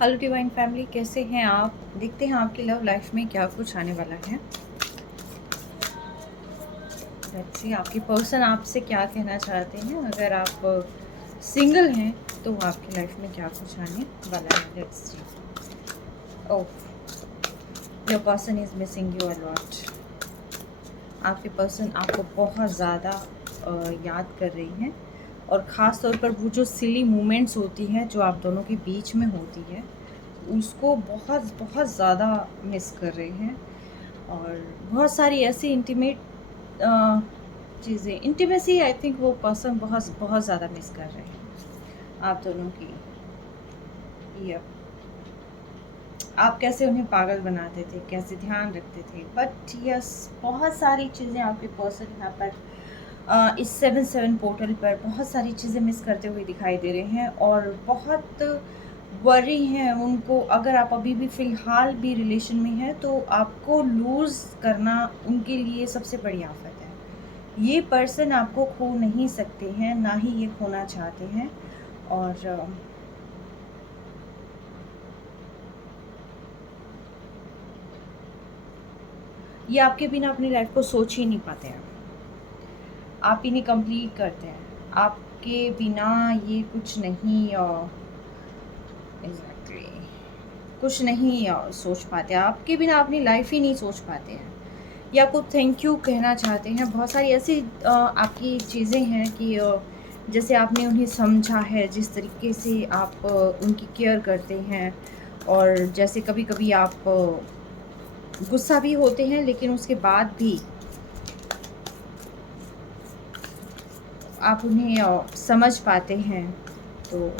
Hello divine family, कैसे हैं आप? देखते हैं आपकी लव लाइफ में क्या कुछ आने वाला है। लेट्स सी आपकी पर्सन आपसे क्या कहना चाहते हैं। अगर आप सिंगल हैं तो आपकी लाइफ में क्या कुछ आने वाला है। Let's see. Oh, your person is missing you a lot. आपके पर्सन आपको बहुत ज़्यादा याद कर रही हैं, और ख़ास तौर पर वो जो सिली मोमेंट्स होती हैं जो आप दोनों के बीच में होती है, उसको बहुत बहुत ज़्यादा मिस कर रहे हैं। और बहुत सारी ऐसी इंटीमेट चीज़ें, इंटीमेसी आई थिंक वो पर्सन बहुत बहुत ज़्यादा मिस कर रहे हैं आप दोनों की। ये आप कैसे उन्हें पागल बनाते थे, कैसे ध्यान रखते थे, बट यस, बहुत सारी चीज़ें आपके पर्सन यहाँ पर इस 7-7 पोर्टल पर बहुत सारी चीज़ें मिस करते हुए दिखाई दे रहे हैं, और बहुत वरी हैं उनको। अगर आप अभी भी फ़िलहाल भी रिलेशन में हैं तो आपको लूज़ करना उनके लिए सबसे बड़ी आफ़त है। ये पर्सन आपको खो नहीं सकते हैं, ना ही ये खोना चाहते हैं। और ये आपके बिना अपनी लाइफ को सोच ही नहीं पाते हैं। आप इन्हें कंप्लीट करते हैं। आपके बिना ये कुछ नहीं एग्जैक्टली कुछ नहीं सोच पाते। आपके बिना अपनी लाइफ ही नहीं सोच पाते हैं, या आपको थैंक यू कहना चाहते हैं। बहुत सारी ऐसी आपकी चीज़ें हैं कि जैसे आपने उन्हें समझा है, जिस तरीके से आप उनकी केयर करते हैं, और जैसे कभी कभी आप गुस्सा भी होते हैं, लेकिन उसके बाद भी आप उन्हें समझ पाते हैं। तो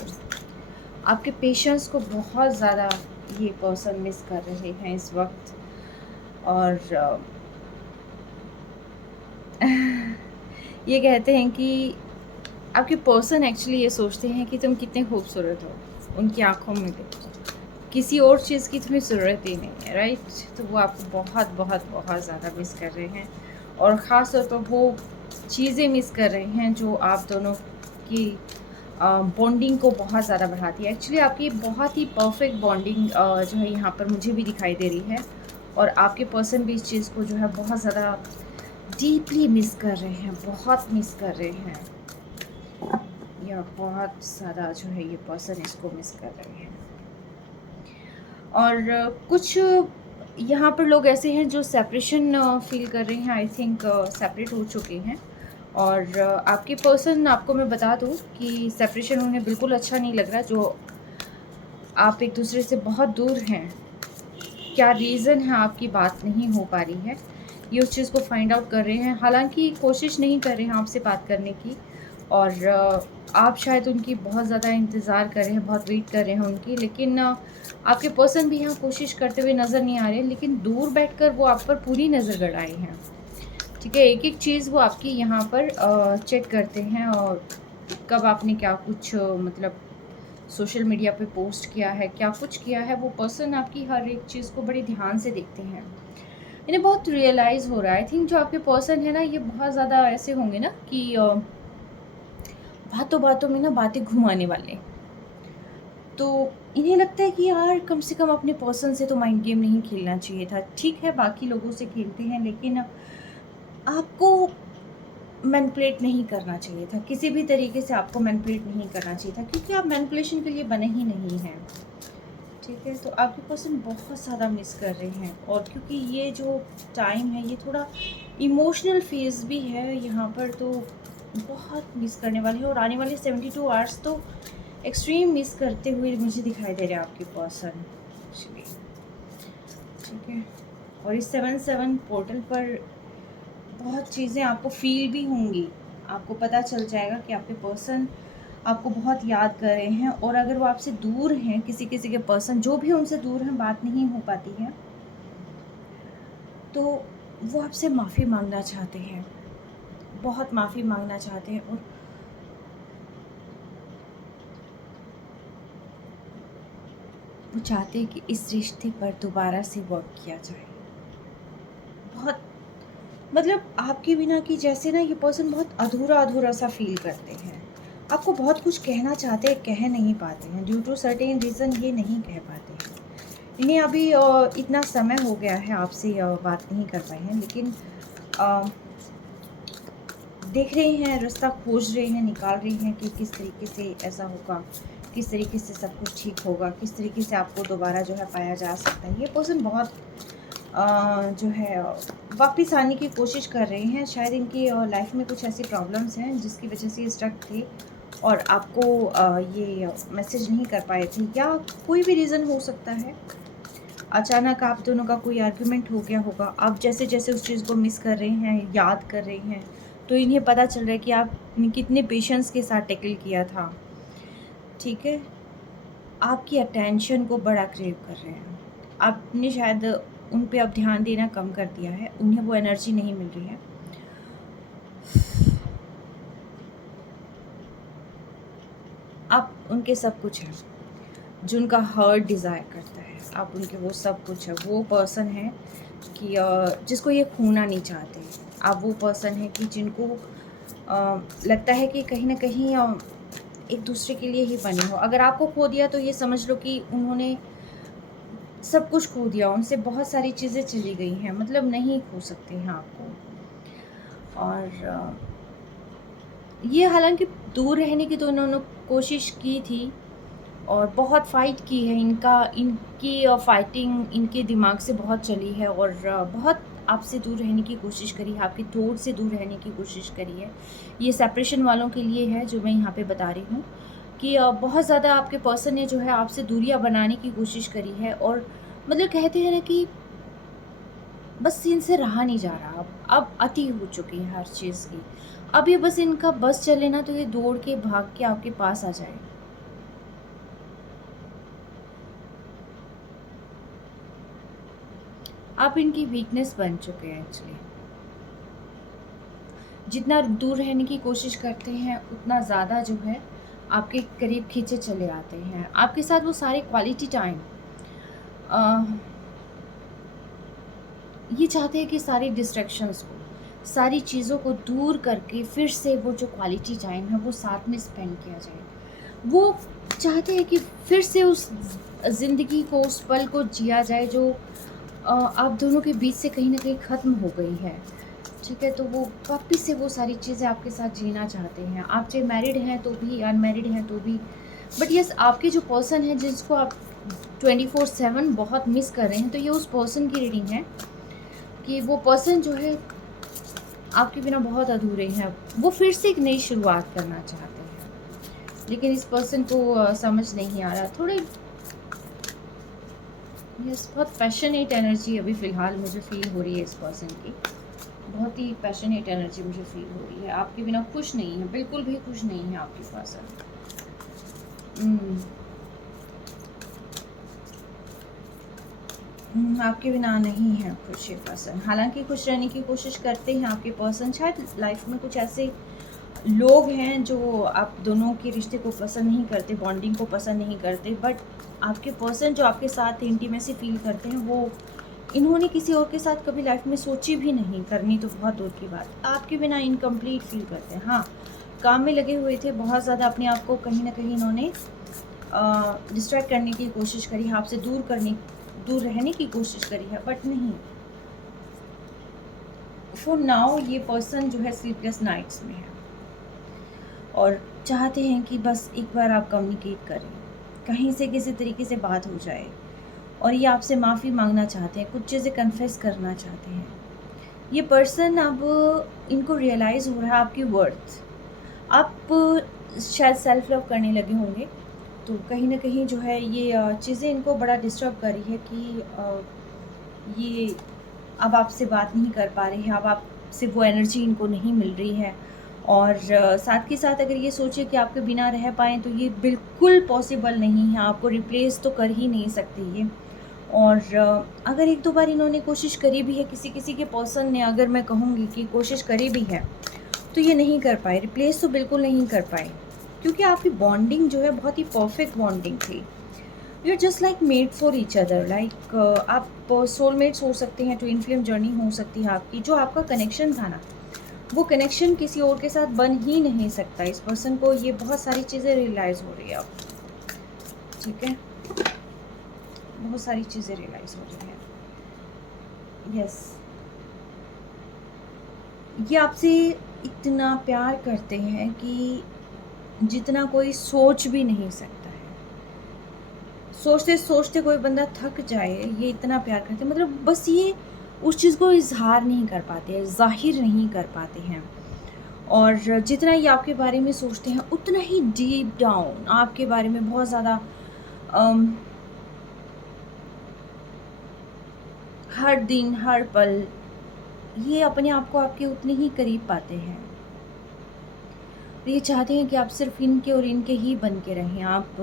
आपके पेशेंस को बहुत ज़्यादा ये पर्सन मिस कर रहे हैं इस वक्त। और ये कहते हैं कि आपके पर्सन एक्चुअली ये सोचते हैं कि तुम कितने खूबसूरत हो, उनकी आंखों में देखो, किसी और चीज़ की तुम्हें ज़रूरत ही नहीं है, राइट? तो वो आपको बहुत बहुत बहुत ज़्यादा मिस कर रहे हैं, और ख़ास तौर पर वो चीज़ें मिस कर रहे हैं जो आप दोनों की बॉन्डिंग को बहुत ज़्यादा बढ़ाती है। एक्चुअली आपकी बहुत ही परफेक्ट बॉन्डिंग जो है यहाँ पर मुझे भी दिखाई दे रही है, और आपके पर्सन भी इस चीज़ को जो है बहुत ज़्यादा डीपली मिस कर रहे हैं, बहुत मिस कर रहे हैं, या बहुत ज़्यादा जो है ये पर्सन इसको मिस कर रहे हैं। और कुछ यहाँ पर लोग ऐसे हैं जो सेपरेशन फील कर रहे हैं। आई थिंक सेपरेट हो चुके हैं, और आपके पर्सन, आपको मैं बता दूँ कि सेपरेशन उन्हें बिल्कुल अच्छा नहीं लग रहा। जो आप एक दूसरे से बहुत दूर हैं, क्या रीज़न है आपकी बात नहीं हो पा रही है, ये उस चीज़ को फाइंड आउट कर रहे हैं। हालांकि कोशिश नहीं कर रहे हैं आपसे बात करने की, और आप शायद उनकी बहुत ज़्यादा इंतज़ार कर रहे हैं, बहुत वेट कर रहे हैं उनकी, लेकिन आपके पर्सन भी यहाँ कोशिश करते हुए नज़र नहीं आ रहे हैं, लेकिन दूर बैठकर वो आप पर पूरी नज़र गड़ाए हैं। ठीक है, एक एक चीज़ वो आपकी यहाँ पर चेक करते हैं, और कब आपने क्या कुछ मतलब सोशल मीडिया पे पोस्ट किया है, क्या कुछ किया है, वो पर्सन आपकी हर एक चीज़ को बड़े ध्यान से देखते हैं। इन्हें बहुत रियलाइज़ हो रहा है। आई थिंक जो आपके पर्सन है ना, ये बहुत ज़्यादा ऐसे होंगे ना कि बातों बातों में ना बातें घुमाने वाले। तो इन्हें लगता है कि यार कम से कम अपने पर्सन से तो माइंड गेम नहीं खेलना चाहिए था। ठीक है, बाकी लोगों से खेलते हैं, लेकिन आपको मैनिपुलेट नहीं करना चाहिए था। किसी भी तरीके से आपको मैनिपुलेट नहीं करना चाहिए था, क्योंकि आप मैनिपुलेशन के लिए बने ही नहीं हैं। ठीक है, तो आपके पर्सन बहुत ज़्यादा मिस कर रहे हैं, और क्योंकि ये जो टाइम है ये थोड़ा इमोशनल फेज़ भी है यहाँ पर, तो बहुत मिस करने वाले हैं। और आने वाले 72 आवर्स तो एक्सट्रीम मिस करते हुए मुझे दिखाई दे रहे हैं आपके पर्सन एक्चुअली। ठीक है, और इस 7-7 पोर्टल पर बहुत चीज़ें आपको फील भी होंगी। आपको पता चल जाएगा कि आपके पर्सन आपको बहुत याद कर रहे हैं, और अगर वो आपसे दूर हैं, किसी किसी के पर्सन जो भी उनसे दूर हैं, बात नहीं हो पाती है, तो वो आपसे माफ़ी मांगना चाहते हैं, बहुत माफ़ी मांगना चाहते हैं, और वो चाहते हैं कि इस रिश्ते पर दोबारा से वर्क किया जाए। बहुत मतलब आपके बिना कि जैसे ना ये पर्सन बहुत अधूरा अधूरा सा फील करते हैं, आपको बहुत कुछ कहना चाहते हैं, कह नहीं पाते हैं, ड्यू टू सर्टेन रीज़न ये नहीं कह पाते हैं। इन्हें अभी इतना समय हो गया है आपसे बात नहीं कर पाए हैं, लेकिन अ, देख रहे हैं, रास्ता खोज रहे हैं, निकाल रहे हैं कि किस तरीके से ऐसा होगा, किस तरीके से सब कुछ ठीक होगा, किस तरीके से आपको दोबारा जो है पाया जा सकता है। ये पर्सन बहुत जो है वापस आने की कोशिश कर रहे हैं। शायद इनकी लाइफ में कुछ ऐसी प्रॉब्लम्स हैं जिसकी वजह से ये स्टक थे और आपको ये मैसेज नहीं कर पाए थे, या कोई भी रीज़न हो सकता है। अचानक आप दोनों का कोई आर्ग्यूमेंट हो गया होगा। आप जैसे जैसे उस चीज़ को मिस कर रहे हैं, याद कर रहे हैं, तो इन्हें पता चल रहा है कि आपने कितने पेशेंस के साथ टैकल किया था। ठीक है, आपकी अटेंशन को बड़ा क्रेव कर रहे हैं। आपने शायद उन पे अब ध्यान देना कम कर दिया है, उन्हें वो एनर्जी नहीं मिल रही है। आप उनके सब कुछ हैं, जो उनका हार्ट डिज़ायर करता है। आप उनके वो सब कुछ है। वो पर्सन है कि जिसको ये खोना नहीं चाहते। आप वो पर्सन है कि जिनको लगता है कि कहीं ना कहीं एक दूसरे के लिए ही बने हो। अगर आपको खो दिया तो ये समझ लो कि उन्होंने सब कुछ खो दिया, उनसे बहुत सारी चीज़ें चली गई हैं, मतलब नहीं खो सकते हैं आपको। और ये हालांकि दूर रहने की तो इन्होंने कोशिश की थी और बहुत फ़ाइट की है। इनकी फ़ाइटिंग इनके दिमाग से बहुत चली है और बहुत आपसे दूर रहने की कोशिश करी है, आपकी थॉट से दूर रहने की कोशिश करी है। ये सेपरेशन वालों के लिए है जो मैं यहाँ पे बता रही हूँ कि बहुत ज़्यादा आपके पर्सन ने जो है आपसे दूरियाँ बनाने की कोशिश करी है और मतलब कहते हैं ना कि बस इनसे रहा नहीं जा रहा। अब अति हो चुकी है हर चीज़ की। अब ये बस इनका बस चले ना तो ये दौड़ के भाग के आपके पास आ जाए। आप इनकी वीकनेस बन चुके हैं एक्चुअली। जितना दूर रहने की कोशिश करते हैं उतना ज़्यादा जो है आपके करीब खींचे चले आते हैं। आपके साथ वो सारे क्वालिटी टाइम ये चाहते हैं कि सारी डिस्ट्रैक्शंस को, सारी चीज़ों को दूर करके फिर से वो जो क्वालिटी टाइम है वो साथ में स्पेंड किया जाए। वो चाहते हैं कि फिर से उस ज़िंदगी को, उस पल को जिया जाए जो आप दोनों के बीच से कहीं ना कहीं ख़त्म हो गई है। ठीक है, तो वो वापस से वो सारी चीज़ें आपके साथ जीना चाहते हैं। आप चाहे मैरिड हैं तो भी, अनमैरिड हैं तो भी। बट यस, आपके जो पर्सन है जिसको आप 24/7 बहुत मिस कर रहे हैं, तो ये उस पर्सन की रीडिंग है कि वो पर्सन जो है आपके बिना बहुत अधूरे हैं। वो फिर से एक नई शुरुआत करना चाहते हैं, लेकिन इस पर्सन को समझ नहीं आ रहा। थोड़े यस, बहुत पैशनेट एनर्जी अभी फ़िलहाल मुझे फ़ील हो रही है इस पर्सन की। बहुत ही पैशनेट एनर्जी मुझे फ़ील हो रही है। आपके बिना खुश नहीं है, बिल्कुल भी खुश नहीं है आपके पर्सन। आपके बिना नहीं है खुश ये पर्सन। हालांकि खुश रहने की कोशिश करते हैं आपके पर्सन। शायद लाइफ में कुछ ऐसे लोग हैं जो आप दोनों के रिश्ते को पसंद नहीं करते, बॉन्डिंग को पसंद नहीं करते, बट आपके पर्सन जो आपके साथ इंटीमेसी फील करते हैं वो इन्होंने किसी और के साथ कभी लाइफ में सोची भी नहीं, करनी तो बहुत दूर की बात। आपके बिना इनकम्प्लीट फील करते हैं। हाँ, काम में लगे हुए थे बहुत ज़्यादा, अपने आप को कहीं ना कहीं इन्होंने डिस्ट्रैक्ट करने की कोशिश करी है, आपसे दूर रहने की कोशिश करी है, बट नहीं। फॉर नाउ ये पर्सन जो है स्लीपलेस नाइट्स में है और चाहते हैं कि बस एक बार आप कम्युनिकेट करें, कहीं से किसी तरीके से बात हो जाए। और ये आपसे माफ़ी मांगना चाहते हैं, कुछ चीज़ें कन्फेस करना चाहते हैं। ये पर्सन अब इनको रियलाइज़ हो रहा है आपकी वर्थ। आप शायद सेल्फ लव करने लगे होंगे, तो कहीं ना कहीं जो है ये चीज़ें इनको बड़ा डिस्टर्ब कर रही है कि ये अब आपसे बात नहीं कर पा रहे हैं, अब आपसे वो एनर्जी इनको नहीं मिल रही है। और साथ के साथ अगर ये सोचे कि आपके बिना रह पाएँ तो ये बिल्कुल पॉसिबल नहीं है, आपको रिप्लेस तो कर ही नहीं सकते ये। और अगर एक दो बार इन्होंने कोशिश करी भी है, किसी किसी के पर्सन ने, अगर मैं कहूँगी कि कोशिश करी भी है, तो ये नहीं कर पाए, रिप्लेस तो बिल्कुल नहीं कर पाए, क्योंकि आपकी बॉन्डिंग जो है बहुत ही परफेक्ट बॉन्डिंग थी। You are just like made for each other. Like आप सोलमेट्स हो सकते हैं, ट्विन फ्लेम जर्नी हो सकती है आपकी। जो आपका कनेक्शन था ना, वो कनेक्शन किसी और के साथ बन ही नहीं सकता। इस पर्सन को ये बहुत सारी चीज़ें रियलाइज़ हो रही है अब, ठीक है, बहुत सारी चीज़ें रियलाइज़ हो रही हैं। यस, ये आपसे इतना प्यार करते हैं कि जितना कोई सोच भी नहीं सकता है। सोचते सोचते कोई बंदा थक जाए, ये इतना प्यार करते हैं, मतलब बस ये उस चीज़ को इजहार नहीं कर पाते हैं, ज़ाहिर नहीं कर पाते हैं। और जितना ये आपके बारे में सोचते हैं उतना ही डीप डाउन आपके बारे में बहुत ज़्यादा हर दिन हर पल ये अपने आप को आपके उतने ही करीब पाते हैं। ये चाहते हैं कि आप सिर्फ इनके और इनके ही बन के रहें, आप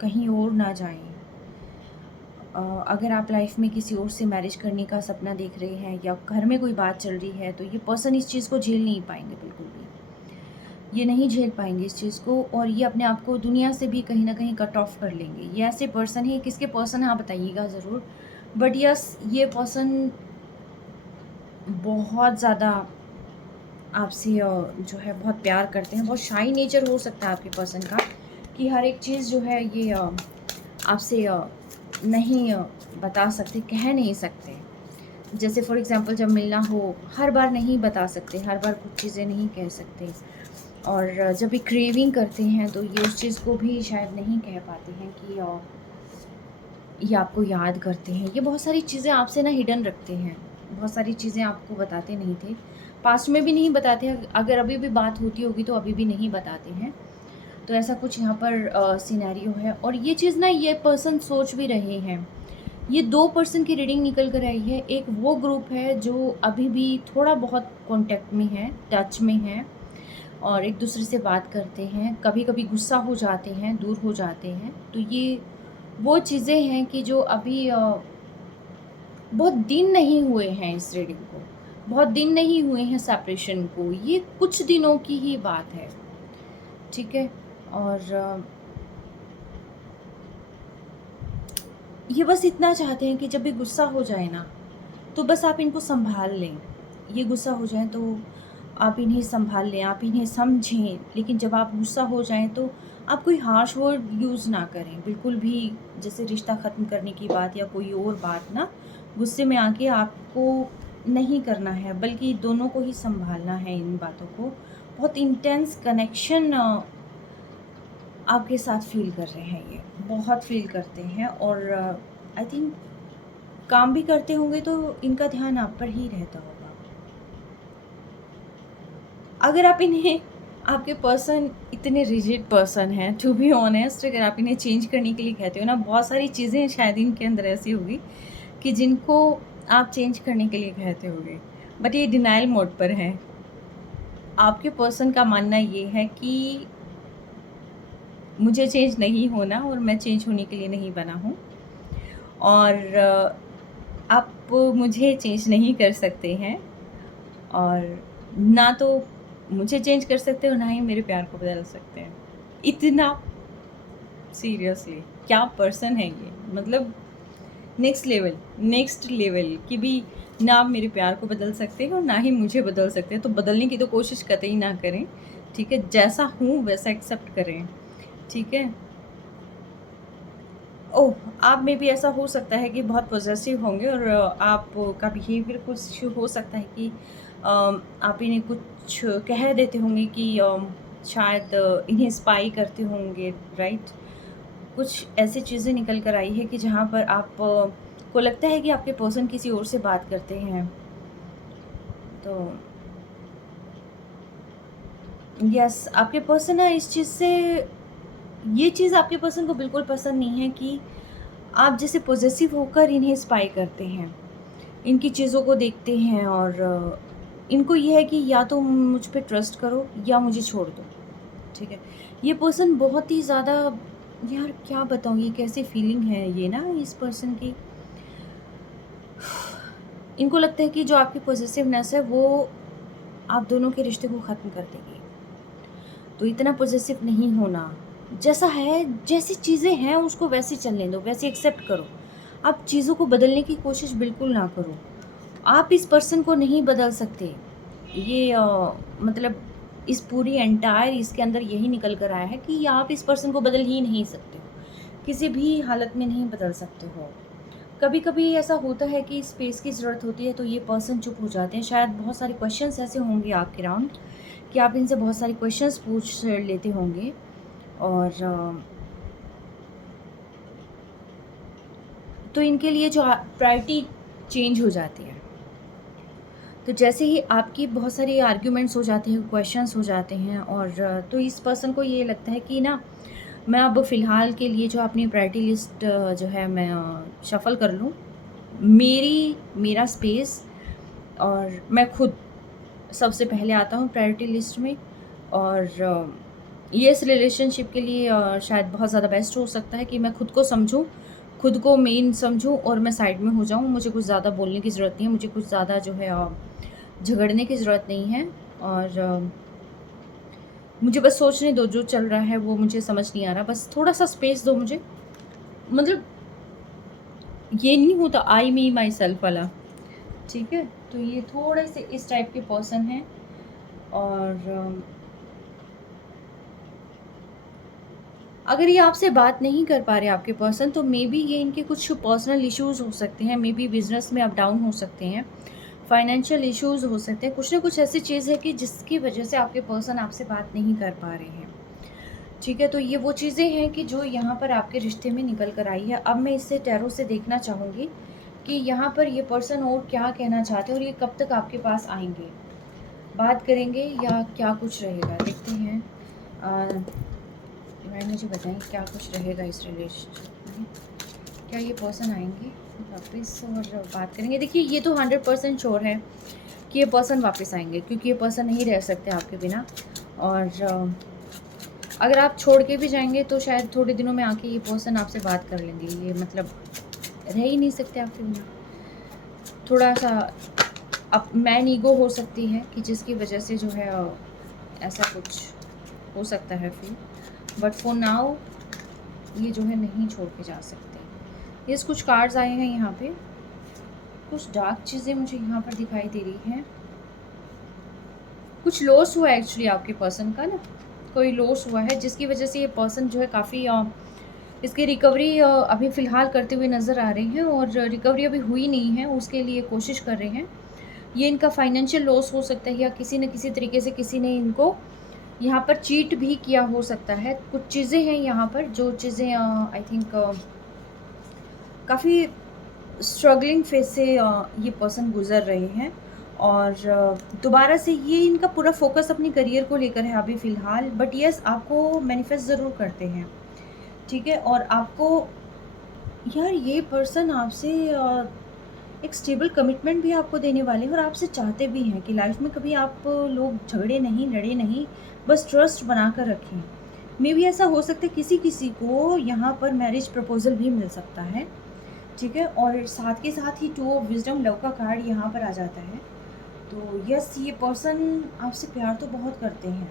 कहीं और ना जाएं। अगर आप लाइफ में किसी और से मैरिज करने का सपना देख रहे हैं या घर में कोई बात चल रही है, तो ये पर्सन इस चीज़ को झेल नहीं पाएंगे, बिल्कुल भी ये नहीं झेल पाएंगे इस चीज़ को, और ये अपने आप को दुनिया से भी कहीं ना कहीं कट ऑफ कर लेंगे। ये ऐसे पर्सन है, किसके पर्सन है आप बताइएगा ज़रूर, बट यस ये पर्सन बहुत ज़्यादा आपसे जो है बहुत प्यार करते हैं। बहुत शाई नेचर हो सकता है आपके पर्सन का, कि हर एक चीज़ जो है ये आपसे नहीं बता सकते, कह नहीं सकते। जैसे फॉर एग्ज़ाम्पल जब मिलना हो, हर बार नहीं बता सकते, हर बार कुछ चीज़ें नहीं कह सकते, और जब भी क्रेविंग करते हैं तो ये उस चीज़ को भी शायद नहीं कह पाते हैं कि ये आपको याद करते हैं। ये बहुत सारी चीज़ें आपसे ना हिडन रखते हैं, बहुत सारी चीज़ें आपको बताते नहीं थे, पास्ट में भी नहीं बताते, अगर अभी भी बात होती होगी तो अभी भी नहीं बताते हैं। तो ऐसा कुछ यहाँ पर सिनेरियो है। और ये चीज़ ना ये पर्सन सोच भी रहे हैं। ये 2 पर्सन की रीडिंग निकल कर आई है। एक वो ग्रुप है जो अभी भी थोड़ा बहुत कॉन्टैक्ट में है, टच में है, और एक दूसरे से बात करते हैं, कभी कभी गुस्सा हो जाते हैं, दूर हो जाते हैं। तो ये वो चीज़ें हैं कि जो अभी बहुत दिन नहीं हुए हैं इस रीडिंग को, बहुत दिन नहीं हुए हैं सेपरेशन को, ये कुछ दिनों की ही बात है, ठीक है। और ये बस इतना चाहते हैं कि जब भी गुस्सा हो जाए ना, तो बस आप इनको संभाल लें। ये गुस्सा हो जाए तो आप इन्हें संभाल लें, आप इन्हें समझें, लेकिन जब आप गुस्सा हो जाएँ तो आप कोई हार्श वर्ड यूज़ ना करें, बिल्कुल भी। जैसे रिश्ता ख़त्म करने की बात या कोई और बात ना गुस्से में आके आपको नहीं करना है, बल्कि दोनों को ही संभालना है इन बातों को। बहुत इंटेंस कनेक्शन आपके साथ फ़ील कर रहे हैं ये, बहुत फ़ील करते हैं, और आई थिंक काम भी करते होंगे तो इनका ध्यान आप पर ही रहता होगा। अगर आप इन्हें, आपके पर्सन इतने रिजिड पर्सन हैं, टू बी ऑनेस्ट, अगर आप इन्हें चेंज करने के लिए कहते हो ना, बहुत सारी चीज़ें शायद इनके अंदर ऐसी होगी कि जिनको आप चेंज करने के लिए कहते होगे, बट ये डिनाइल मोड पर है। आपके पर्सन का मानना ये है कि मुझे चेंज नहीं होना और मैं चेंज होने के लिए नहीं बना हूँ, और आप मुझे चेंज नहीं कर सकते हैं, और ना तो मुझे चेंज कर सकते हो, ना ही मेरे प्यार को बदल सकते हैं। इतना सीरियसली क्या पर्सन है ये, मतलब नेक्स्ट लेवल कि भी ना आप मेरे प्यार को बदल सकते हैं और ना ही मुझे बदल सकते हैं। तो बदलने की तो कोशिश कतई ना करें, ठीक है। जैसा हूँ वैसा एक्सेप्ट करें, ठीक है। ओह, आप में भी ऐसा हो सकता है कि बहुत पॉजेसिव होंगे, और आपका बिहेवियर कुछ हो सकता है कि आप इन्हें कुछ कह देते होंगे कि शायद इन्हें स्पाई करते होंगे, राइट। कुछ ऐसी चीज़ें निकल कर आई है कि जहाँ पर आप को लगता है कि आपके पर्सन किसी और से बात करते हैं। तो यस, आपके पर्सन ना इस चीज़ से, ये चीज़ आपके पर्सन को बिल्कुल पसंद नहीं है कि आप जैसे पॉजेसिव होकर इन्हें स्पाई करते हैं, इनकी चीज़ों को देखते हैं, और इनको ये है कि या तो मुझ पे ट्रस्ट करो या मुझे छोड़ दो, ठीक है। ये पर्सन बहुत ही ज़्यादा, यार क्या बताऊँ, ये कैसी फीलिंग है ये ना इस पर्सन की। इनको लगता है कि जो आपकी पॉजेसिवनेस है वो आप दोनों के रिश्ते को ख़त्म कर देगी। तो इतना पॉजेसिव नहीं होना, जैसा है, जैसी चीज़ें हैं उसको वैसे चलने दो, वैसे एक्सेप्ट करो। आप चीज़ों को बदलने की कोशिश बिल्कुल ना करो। आप इस पर्सन को नहीं बदल सकते, ये मतलब इस पूरी एंटायर इसके अंदर यही निकल कर आया है कि आप इस पर्सन को बदल ही नहीं सकते हो, किसी भी हालत में नहीं बदल सकते हो। कभी कभी ऐसा होता है कि स्पेस की ज़रूरत होती है तो ये पर्सन चुप हो जाते हैं। शायद बहुत सारे क्वेश्चंस ऐसे होंगे आपके राउंड कि आप इनसे बहुत सारे क्वेश्चंस पूछ लेते होंगे, और तो इनके लिए जो प्रायोरिटी चेंज हो जाती है। तो जैसे ही आपकी बहुत सारी आर्ग्यूमेंट्स हो जाते हैं, क्वेश्चंस हो जाते हैं, और तो इस पर्सन को ये लगता है कि ना मैं अब फ़िलहाल के लिए जो अपनी प्रायोरिटी लिस्ट जो है मैं शफ़ल कर लूँ। मेरा स्पेस और मैं खुद सबसे पहले आता हूँ प्रायोरिटी लिस्ट में। और ये इस रिलेशनशिप के लिए शायद बहुत ज़्यादा बेस्ट हो सकता है कि मैं खुद को समझूँ, खुद को मेन समझूँ और मैं साइड में हो जाऊँ। मुझे कुछ ज़्यादा बोलने की ज़रूरत नहीं है, मुझे कुछ ज़्यादा जो है झगड़ने की ज़रूरत नहीं है। और मुझे बस सोचने दो, जो चल रहा है वो मुझे समझ नहीं आ रहा, बस थोड़ा-सा स्पेस दो मुझे। मतलब ये नहीं होता आई मी माई सेल्फ वाला, ठीक है? तो ये थोड़े से इस टाइप के पर्सन हैं। और अगर ये आपसे बात नहीं कर पा रहे आपके पर्सन, तो मे बी ये इनके कुछ पर्सनल इश्यूज़ हो सकते हैं, मे बी बिज़नेस में अप डाउन हो सकते हैं, फाइनेंशियल इश्यूज़ हो सकते हैं, कुछ ना कुछ ऐसी चीज़ है कि जिसकी वजह से आपके पर्सन आपसे बात नहीं कर पा रहे हैं। ठीक है, तो ये वो चीज़ें हैं कि जो यहाँ पर आपके रिश्ते में निकल कर आई है। अब मैं इससे टैरो से देखना चाहूँगी कि यहाँ पर ये पर्सन और क्या कहना चाहते हैं और ये कब तक आपके पास आएँगे? बात करेंगे या क्या कुछ रहेगा? देखते हैं। मुझे बताएँ क्या कुछ रहेगा इस रिलेशनशिप में? क्या ये पर्सन आएँगे वापस और बात करेंगे? देखिए, ये तो 100% श्योर है कि ये पर्सन वापस आएँगे, क्योंकि ये पर्सन नहीं रह सकते आपके बिना। और अगर आप छोड़ के भी जाएँगे तो शायद थोड़े दिनों में आके ये पर्सन आपसे बात कर लेंगे। ये मतलब रह ही नहीं सकते आपके बिना। थोड़ा-सा मैन ईगो हो सकती है कि जिसकी वजह से जो है ऐसा कुछ हो सकता है फिर। बट फॉर नाउ ये जो है नहीं छोड़ के जा सकते। यस, कुछ कार्ड्स आए हैं यहाँ पे। कुछ डार्क चीज़ें मुझे यहाँ पर दिखाई दे रही हैं। कुछ लॉस हुआ है एक्चुअली आपके पर्सन का ना, कोई लॉस हुआ है जिसकी वजह से ये पर्सन जो है काफ़ी इसकी रिकवरी अभी फ़िलहाल करते हुए नज़र आ रहे हैं, और रिकवरी अभी हुई नहीं है, उसके लिए कोशिश कर रहे हैं। ये इनका फाइनेंशियल लॉस हो सकता है, या किसी न किसी तरीके से किसी ने इनको यहाँ पर चीट भी किया हो सकता है। कुछ चीज़ें हैं यहाँ पर जो चीज़ें आई थिंक काफ़ी स्ट्रगलिंग फेज़ से ये पर्सन गुज़र रहे हैं। और दोबारा से ये इनका पूरा फ़ोकस अपने करियर को लेकर है अभी फ़िलहाल। बट येस, आपको मैनिफेस्ट ज़रूर करते हैं, ठीक है? और आपको यार ये पर्सन आपसे एक स्टेबल कमिटमेंट भी आपको देने वाले हैं, और आपसे चाहते भी हैं कि लाइफ में कभी आप लोग झगड़े नहीं, लड़े नहीं, बस ट्रस्ट बना कर रखें। मे बी ऐसा हो सकता है किसी किसी को यहाँ पर मैरिज प्रपोजल भी मिल सकता है, ठीक है? और साथ के साथ ही टू ऑफ विजडम, लव का कार्ड यहाँ पर आ जाता है। तो यस, ये पर्सन आपसे प्यार तो बहुत करते हैं,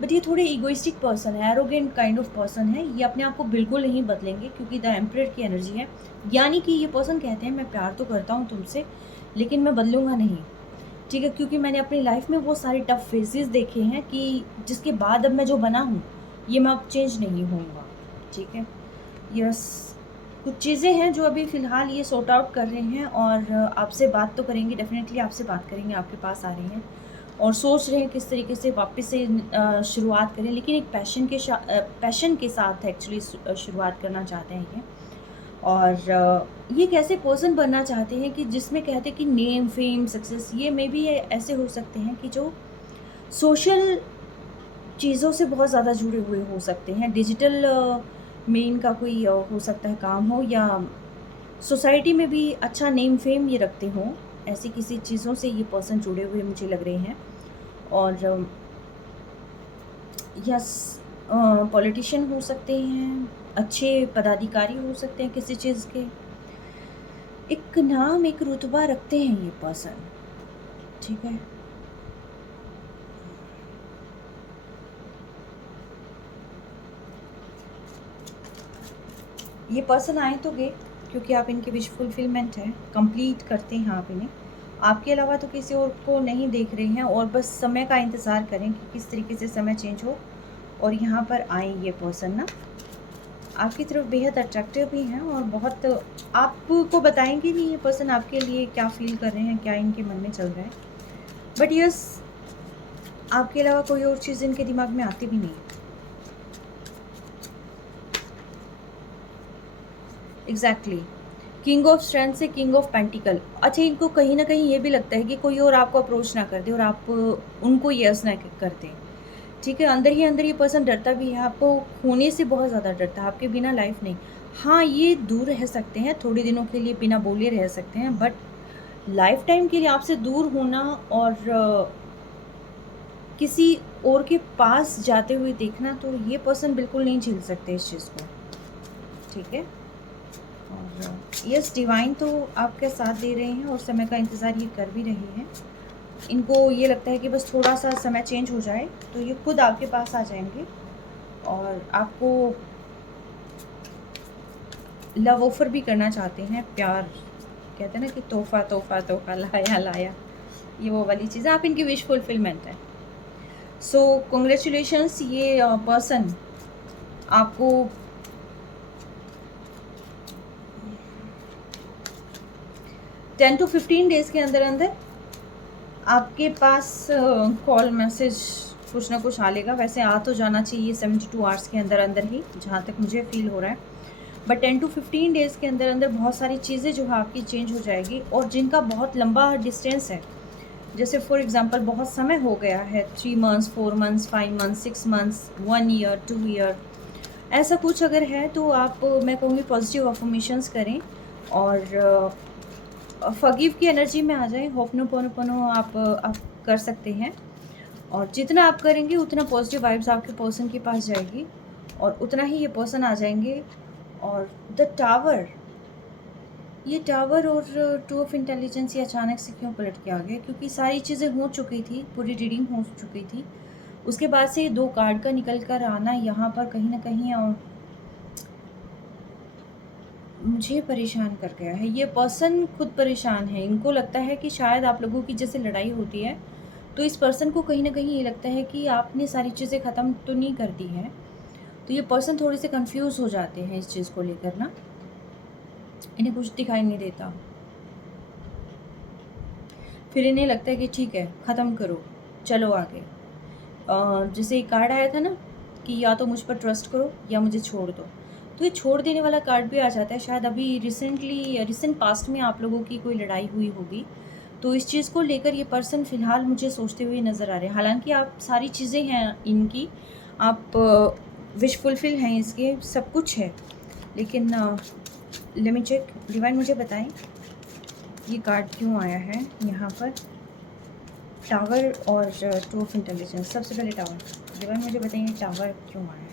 बट ये थोड़े इगोइस्टिक पर्सन है, एरोगेंट काइंड ऑफ पर्सन है। ये अपने आप को बिल्कुल नहीं बदलेंगे, क्योंकि द एम्परर की एनर्जी है। यानी कि ये पर्सन कहते हैं मैं प्यार तो करता हूँ तुमसे, लेकिन मैं बदलूँगा नहीं, ठीक है? क्योंकि मैंने अपनी लाइफ में वो सारे टफ फेजेस देखे हैं कि जिसके बाद अब मैं जो बना हूँ, ये मैं अब चेंज नहीं होऊंगा, ठीक है? यस, कुछ चीज़ें हैं जो अभी फ़िलहाल ये सॉर्ट आउट कर रहे हैं, और आपसे बात तो करेंगे, डेफ़िनेटली आपसे बात करेंगे, आपके पास आ रहे हैं और सोच रहे हैं किस तरीके से वापस से शुरुआत करें, लेकिन एक पैशन के साथ एक्चुअली शुरुआत करना चाहते हैं ये। और ये एक ऐसे पर्सन बनना चाहते हैं कि जिसमें कहते हैं कि नेम, फेम, सक्सेस, ये मे बी ऐसे हो सकते हैं कि जो सोशल चीज़ों से बहुत ज़्यादा जुड़े हुए हो सकते हैं। डिजिटल में इनका कोई हो सकता है काम हो, या सोसाइटी में भी अच्छा नेम फेम ये रखते हों, ऐसी किसी चीज़ों से ये पर्सन जुड़े हुए मुझे लग रहे हैं। और यस, पॉलिटिशियन हो सकते हैं, अच्छे पदाधिकारी हो सकते हैं किसी चीज़ के, एक नाम, एक रुतबा रखते हैं ये पर्सन, ठीक है? ये पर्सन आए तो गए, क्योंकि आप इनकी विश फुलफिलमेंट है, कंप्लीट करते हैं आप इन्हें। आपके अलावा तो किसी और को नहीं देख रहे हैं, और बस समय का इंतज़ार करें कि किस तरीके से समय चेंज हो और यहाँ पर आए ये पर्सन ना आपकी तरफ बेहद अट्रैक्टिव भी हैं, और बहुत आपको बताएंगे भी ये पर्सन आपके लिए क्या फील कर रहे हैं, क्या इनके मन में चल रहा है। बट यस, आपके अलावा कोई और चीज़ इनके दिमाग में आती भी नहीं है। एग्जैक्टली, किंग ऑफ स्ट्रेंथ से किंग ऑफ पेंटिकल। अच्छा, इनको कहीं ना कहीं ये भी लगता है कि कोई और आपको अप्रोच ना कर दे और आप उनको यस ना कर दें। ठीक है, अंदर ही अंदर ये पर्सन डरता भी है, आपको खोने से बहुत ज़्यादा डरता है, आपके बिना लाइफ नहीं। हाँ, ये दूर रह सकते हैं, थोड़े दिनों के लिए बिना बोले रह सकते हैं, बट लाइफ टाइम के लिए आपसे दूर होना और किसी और के पास जाते हुए देखना, तो ये पर्सन बिल्कुल नहीं झेल सकते इस चीज़ को। ठीक है, और यस, डिवाइन तो आपके साथ दे रहे हैं और समय का इंतज़ार ये कर भी रहे हैं। इनको ये लगता है कि बस थोड़ा सा समय चेंज हो जाए तो ये खुद आपके पास आ जाएंगे और आपको लव ऑफर भी करना चाहते हैं। प्यार कहते हैं ना कि तोहफा तोहफा तोहफा लाया लाया, ये वो वाली चीज़, आप इनकी विश फुलफिलमेंट है। सो कॉन्ग्रेचुलेशंस, ये पर्सन आपको 10 to 15 डेज़ के अंदर अंदर आपके पास कॉल मैसेज कुछ ना कुछ आ लेगा। वैसे आ तो जाना चाहिए 72 आवर्स के अंदर अंदर ही, जहाँ तक मुझे फील हो रहा है, बट 10 to 15 डेज़ के अंदर अंदर बहुत सारी चीज़ें जो है आपकी चेंज हो जाएगी, और जिनका बहुत लंबा डिस्टेंस है, जैसे फॉर एग्जांपल बहुत समय हो गया है, 3 months 4 months 5 months 6 months 1 year 2 year, ऐसा कुछ अगर है तो आप, मैं कहूँगी, पॉजिटिव अफर्मेशंस करें और फॉरगिव की एनर्जी में आ जाए। होपनोपोनोपोनो आप कर सकते हैं, और जितना आप करेंगे उतना पॉजिटिव वाइब्स आपके पर्सन के पास जाएगी और उतना ही ये पर्सन आ जाएंगे। और द टावर, ये टावर और 2 ऑफ इंटेलिजेंस ये अचानक से क्यों पलट के आ गए? क्योंकि सारी चीज़ें हो चुकी थी, पूरी रीडिंग हो चुकी थी, उसके बाद से ये 2 कार्ड का निकल कर आना यहाँ पर कहीं ना कहीं और मुझे परेशान कर गया है। ये पर्सन खुद परेशान है, इनको लगता है कि शायद आप लोगों की जैसे लड़ाई होती है तो इस पर्सन को कहीं ना कहीं ये लगता है कि आपने सारी चीज़ें ख़त्म तो नहीं कर दी हैं। तो ये पर्सन थोड़े से कंफ्यूज हो जाते हैं इस चीज़ को लेकर ना, इन्हें कुछ दिखाई नहीं देता, फिर इन्हें लगता है कि ठीक है ख़त्म करो, चलो आगे। जैसे एक कार्ड आया था ना कि या तो मुझ पर ट्रस्ट करो या मुझे छोड़ दो, तो ये छोड़ देने वाला कार्ड भी आ जाता है। शायद अभी रिसेंट पास्ट में आप लोगों की कोई लड़ाई हुई होगी, तो इस चीज़ को लेकर ये पर्सन फ़िलहाल मुझे सोचते हुए नज़र आ रहे हैं। हालांकि आप सारी चीज़ें हैं इनकी, आप विश फुलफिल हैं, इसके सब कुछ है, लेकिन लेट मी चेक। डिवाइन मुझे बताएं ये कार्ड क्यों आया है यहाँ पर, टावर और 2 ऑफ इंटेलिजेंस। सबसे पहले टावर, डिवाइन मुझे बताइए टावर क्यों आया है?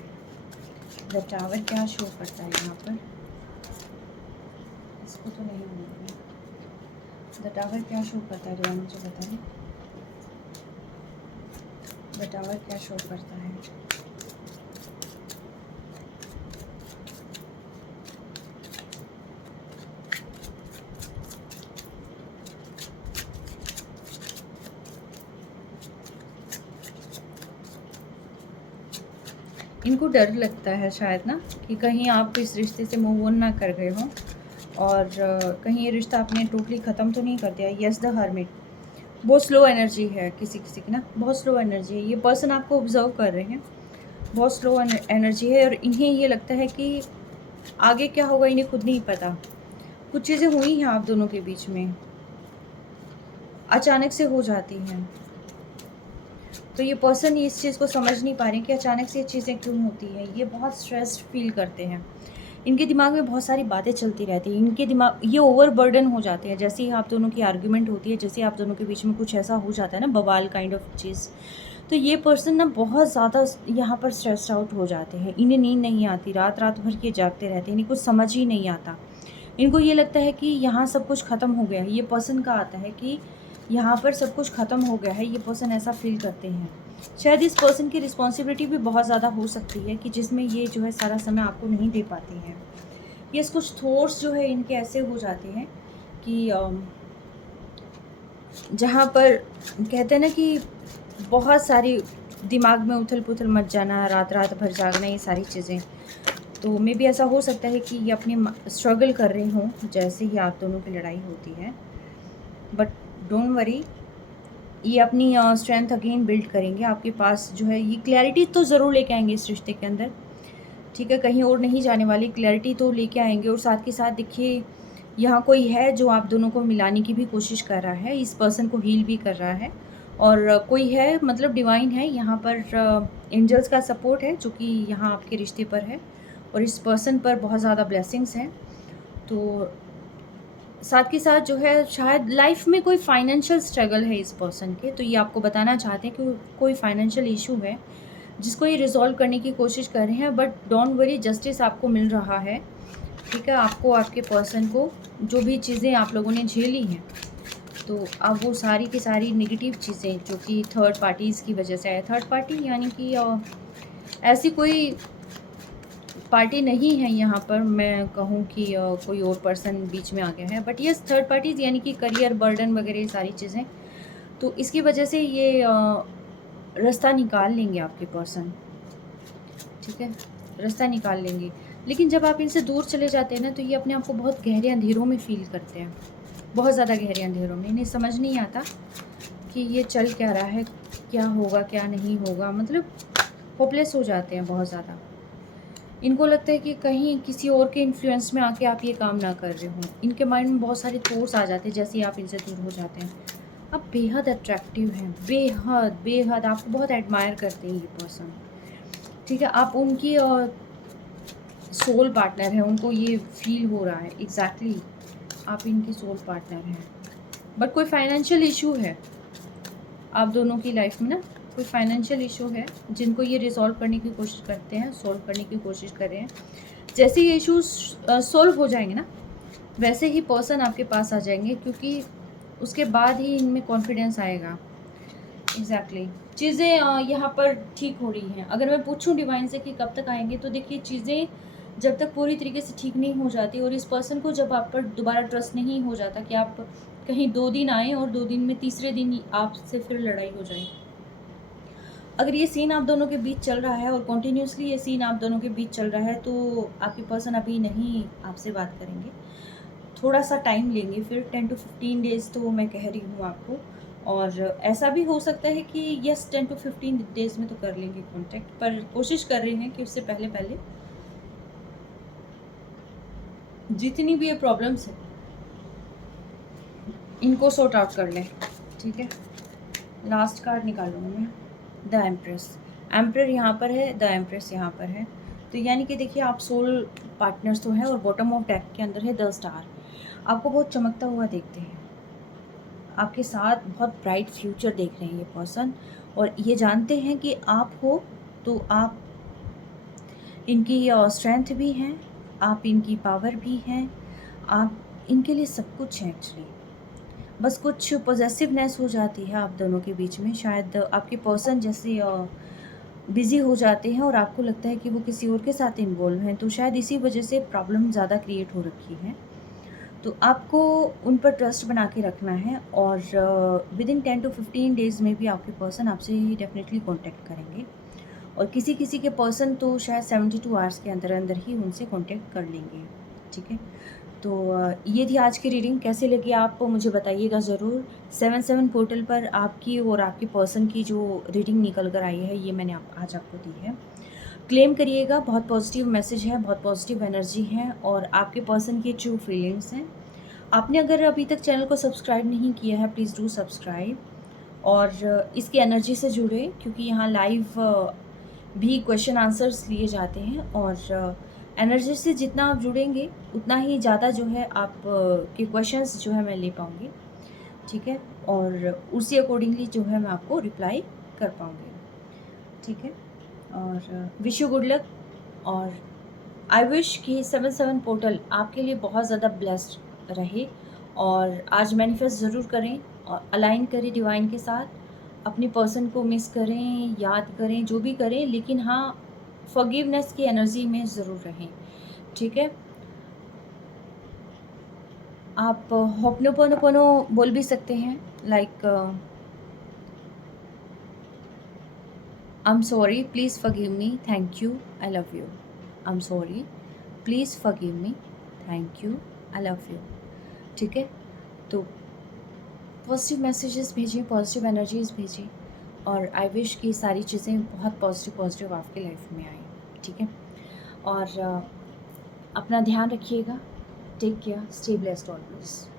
द टावर क्या शो करता है यहाँ पर? इसको तो नहीं बोलूँगी। द टावर क्या शो करता है डिवाइन मुझे बताएं, द टावर क्या शो करता है? इनको डर लगता है शायद ना कि कहीं आप इस रिश्ते से मूव ऑन ना कर गए हों, और कहीं ये रिश्ता आपने टोटली ख़त्म तो नहीं कर दिया। यस, द हर्मिट, बहुत स्लो एनर्जी है किसी किसी की ना, बहुत स्लो एनर्जी है। ये पर्सन आपको ऑब्जर्व कर रहे हैं, बहुत स्लो एनर्जी है, और इन्हें ये लगता है कि आगे क्या होगा इन्हें खुद नहीं पता। कुछ चीज़ें हुई हैं आप दोनों के बीच में, अचानक से हो जाती हैं, तो ये पर्सन इस चीज़ को समझ नहीं पा रहे कि अचानक से ये चीज़ें क्यों होती हैं। ये बहुत स्ट्रेस्ड फील करते हैं, इनके दिमाग में बहुत सारी बातें चलती रहती हैं, इनके दिमाग ये ओवरबर्डन हो जाते हैं। जैसे ही आप दोनों की आर्ग्यूमेंट होती है, जैसे आप दोनों के बीच में कुछ ऐसा हो जाता है ना, बवाल काइंड ऑफ चीज़, तो ये पर्सन ना बहुत ज़्यादा यहाँ पर स्ट्रेस्ड आउट हो जाते हैं। इन्हें नींद नहीं आती, रात रात भर ये जागते रहते हैं, इन्हें कुछ समझ ही नहीं आता। इनको ये लगता है कि यहाँ सब कुछ ख़त्म हो गया है। ये पर्सन का आता है कि यहाँ पर सब कुछ ख़त्म हो गया है, ये पर्सन ऐसा फील करते हैं। शायद इस पर्सन की रिस्पॉन्सिबिलिटी भी बहुत ज़्यादा हो सकती है कि जिसमें ये जो है सारा समय आपको नहीं दे पाते हैं। ये कुछ थॉट्स जो है इनके ऐसे हो जाते हैं कि जहाँ पर कहते हैं ना कि बहुत सारी दिमाग में उथल-पुथल मच जाना, रात-रात भर जागना, ये सारी चीज़ें। तो मे बी ऐसा हो सकता है कि ये अपने स्ट्रगल कर रहे हों, जैसे ही आप दोनों की लड़ाई होती है। बट डोंट वरी, ये अपनी स्ट्रेंथ अगेन बिल्ड करेंगे। आपके पास जो है ये क्लैरिटी तो ज़रूर लेके आएँगे इस रिश्ते के अंदर, ठीक है? कहीं और नहीं जाने वाली, क्लैरिटी तो लेके आएँगे। और साथ के साथ देखिए, यहाँ कोई है जो आप दोनों को मिलाने की भी कोशिश कर रहा है, इस पर्सन को हील भी कर रहा है। और कोई है, मतलब डिवाइन है यहाँ पर, एंजल्स का सपोर्ट है जो कि यहाँ आपके रिश्ते पर है, और इस पर्सन पर बहुत ज़्यादा ब्लेसिंग्स हैं। तो साथ के साथ जो है, शायद लाइफ में कोई फाइनेंशियल स्ट्रगल है इस पर्सन के, तो ये आपको बताना चाहते हैं कि कोई फाइनेंशियल इशू है जिसको ये रिज़ॉल्व करने की कोशिश कर रहे हैं। बट डोंट वरी, जस्टिस आपको मिल रहा है, ठीक है? आपको, आपके पर्सन को जो भी चीज़ें आप लोगों ने झेली हैं, तो अब वो सारी की सारी नेगेटिव चीज़ें जो कि थर्ड पार्टीज़ की वजह से है, थर्ड पार्टी यानी कि ऐसी कोई पार्टी नहीं है यहाँ पर मैं कहूँ कि कोई और पर्सन बीच में आ गया है। बट येस, थर्ड पार्टीज़ यानी कि करियर बर्डन वगैरह ये सारी चीज़ें, तो इसकी वजह से ये रास्ता निकाल लेंगे आपके पर्सन, ठीक है? रास्ता निकाल लेंगे। लेकिन जब आप इनसे दूर चले जाते हैं ना, तो ये अपने आप को बहुत गहरे अंधेरों में फ़ील करते हैं, बहुत ज़्यादा गहरे अंधेरों में। इन्हें समझ नहीं आता कि ये चल क्या रहा है, क्या होगा, क्या नहीं होगा, मतलब होपलेस हो जाते हैं बहुत ज़्यादा। इनको लगता है कि कहीं किसी और के इन्फ्लुएंस में आके आप ये काम ना कर रहे हों। इनके माइंड में बहुत सारे थॉट्स आ जाते हैं जैसे ही आप इनसे दूर हो जाते हैं। आप बेहद अट्रैक्टिव हैं, बेहद, बेहद आपको बहुत एडमायर करते हैं ये पर्सन, ठीक है? आप उनकी सोल पार्टनर हैं, उनको ये फ़ील हो रहा है एग्ज़ैक्टली, आप इनकी सोल पार्टनर हैं। बट कोई फाइनेंशियल इश्यू है आप दोनों की लाइफ में ना, कोई फाइनेंशियल इशू है जिनको ये रिज़ॉल्व करने की कोशिश करते हैं, सॉल्व करने की कोशिश कर रहे हैं। जैसे ये इश्यूज़ सॉल्व हो जाएँगे ना, वैसे ही पर्सन आपके पास आ जाएँगे, क्योंकि उसके बाद ही इनमें कॉन्फिडेंस आएगा। एग्ज़ैक्टली, चीज़ें यहाँ पर ठीक हो रही हैं। अगर मैं पूछूँ डिवाइन से कि कब तक आएँगे, तो देखिए, चीज़ें जब तक पूरी तरीके से ठीक नहीं हो जाती, और इस पर्सन को जब आप पर दोबारा ट्रस्ट नहीं हो जाता कि आप कहीं 2 दिन आएँ और 2 दिन में तीसरे दिन ही आपसे फिर लड़ाई हो जाए। अगर ये सीन आप दोनों के बीच चल रहा है और कंटिन्यूअसली ये सीन आप दोनों के बीच चल रहा है, तो आपके पर्सन अभी नहीं आपसे बात करेंगे। थोड़ा-सा टाइम लेंगे, फिर 10 टू 15 डेज़ तो मैं कह रही हूँ आपको। और ऐसा भी हो सकता है कि येस, 10 टू 15 डेज़ में तो कर लेंगे कॉन्टैक्ट, पर कोशिश कर रहे हैं कि उससे पहले-पहले जितनी भी ये प्रॉब्लम्स हैं, इनको सॉर्ट आउट कर लें, ठीक है? लास्ट कार्ड निकालूँगी मैं, द एम्प्रेस। एम्परर यहाँ पर है, द एम्प्रेस यहाँ पर है। तो यानी कि देखिए, आप सोल पार्टनर्स तो हैं, और बॉटम ऑफ डेक के अंदर है द स्टार। आपको बहुत चमकता हुआ देखते हैं, आपके साथ बहुत ब्राइट फ्यूचर देख रहे हैं ये पर्सन, और ये जानते हैं कि आप हो तो आप इनकी स्ट्रेंथ भी हैं, आप इनकी पावर भी हैं, आप इनके लिए सब कुछ हैं एक्चुअली। बस कुछ पॉसेसिवनेस हो जाती है आप दोनों के बीच में, शायद आपके पर्सन जैसे बिज़ी हो जाते हैं और आपको लगता है कि वो किसी और के साथ इन्वॉल्व हैं, तो शायद इसी वजह से प्रॉब्लम ज़्यादा क्रिएट हो रखी है। तो आपको उन पर ट्रस्ट बना के रखना है, और विदिन 10 टू 15 डेज़ में भी आपके पर्सन आपसे ही डेफ़िनेटली कॉन्टैक्ट करेंगे, और किसी-किसी के पर्सन तो शायद 72 आवर्स के अंदर-अंदर ही उनसे कॉन्टैक्ट कर लेंगे, ठीक है? तो ये थी आज की रीडिंग। कैसी लगी आपको मुझे बताइएगा ज़रूर। 77 पोर्टल पर आपकी और आपके पर्सन की जो रीडिंग निकल कर आई है, ये मैंने आज आपको दी है। क्लेम करिएगा, बहुत पॉजिटिव मैसेज है, बहुत पॉजिटिव एनर्जी है, और आपके पर्सन की ट्रू फीलिंग्स हैं। आपने अगर अभी तक चैनल को सब्सक्राइब नहीं किया है, प्लीज़ डू सब्सक्राइब, और इसकी एनर्जी से जुड़े, क्योंकि यहाँ लाइव भी क्वेश्चन आंसर्स लिए जाते हैं, और एनर्जी से जितना आप जुड़ेंगे उतना ही ज़्यादा जो है आप के क्वेश्चंस जो है मैं ले पाऊँगी, ठीक है? और उसी अकॉर्डिंगली जो है मैं आपको रिप्लाई कर पाऊँगी, ठीक है? और विश यू गुड लक, और आई विश कि 77 पोर्टल आपके लिए बहुत ज़्यादा ब्लेस्ड रहे, और आज मैनिफेस्ट ज़रूर करें और अलाइन करें डिवाइन के साथ। अपने पर्सन को मिस करें, याद करें, जो भी करें, लेकिन हाँ, फॉरगिवनेस की एनर्जी में ज़रूर रहें, ठीक है? आप होपनोपोनोपोनो बोल भी सकते हैं, like I am sorry, please forgive me, thank you, I love you. I am sorry, please forgive me, thank you, I love you. ठीक है, तो पॉजिटिव मैसेजेस भेजिए, पॉजिटिव एनर्जीज भेजिए, और आई विश कि सारी चीज़ें बहुत पॉजिटिव पॉजिटिव आपकी लाइफ में आएँ। ठीक है, और अपना ध्यान रखिएगा। Take care, stay blessed always.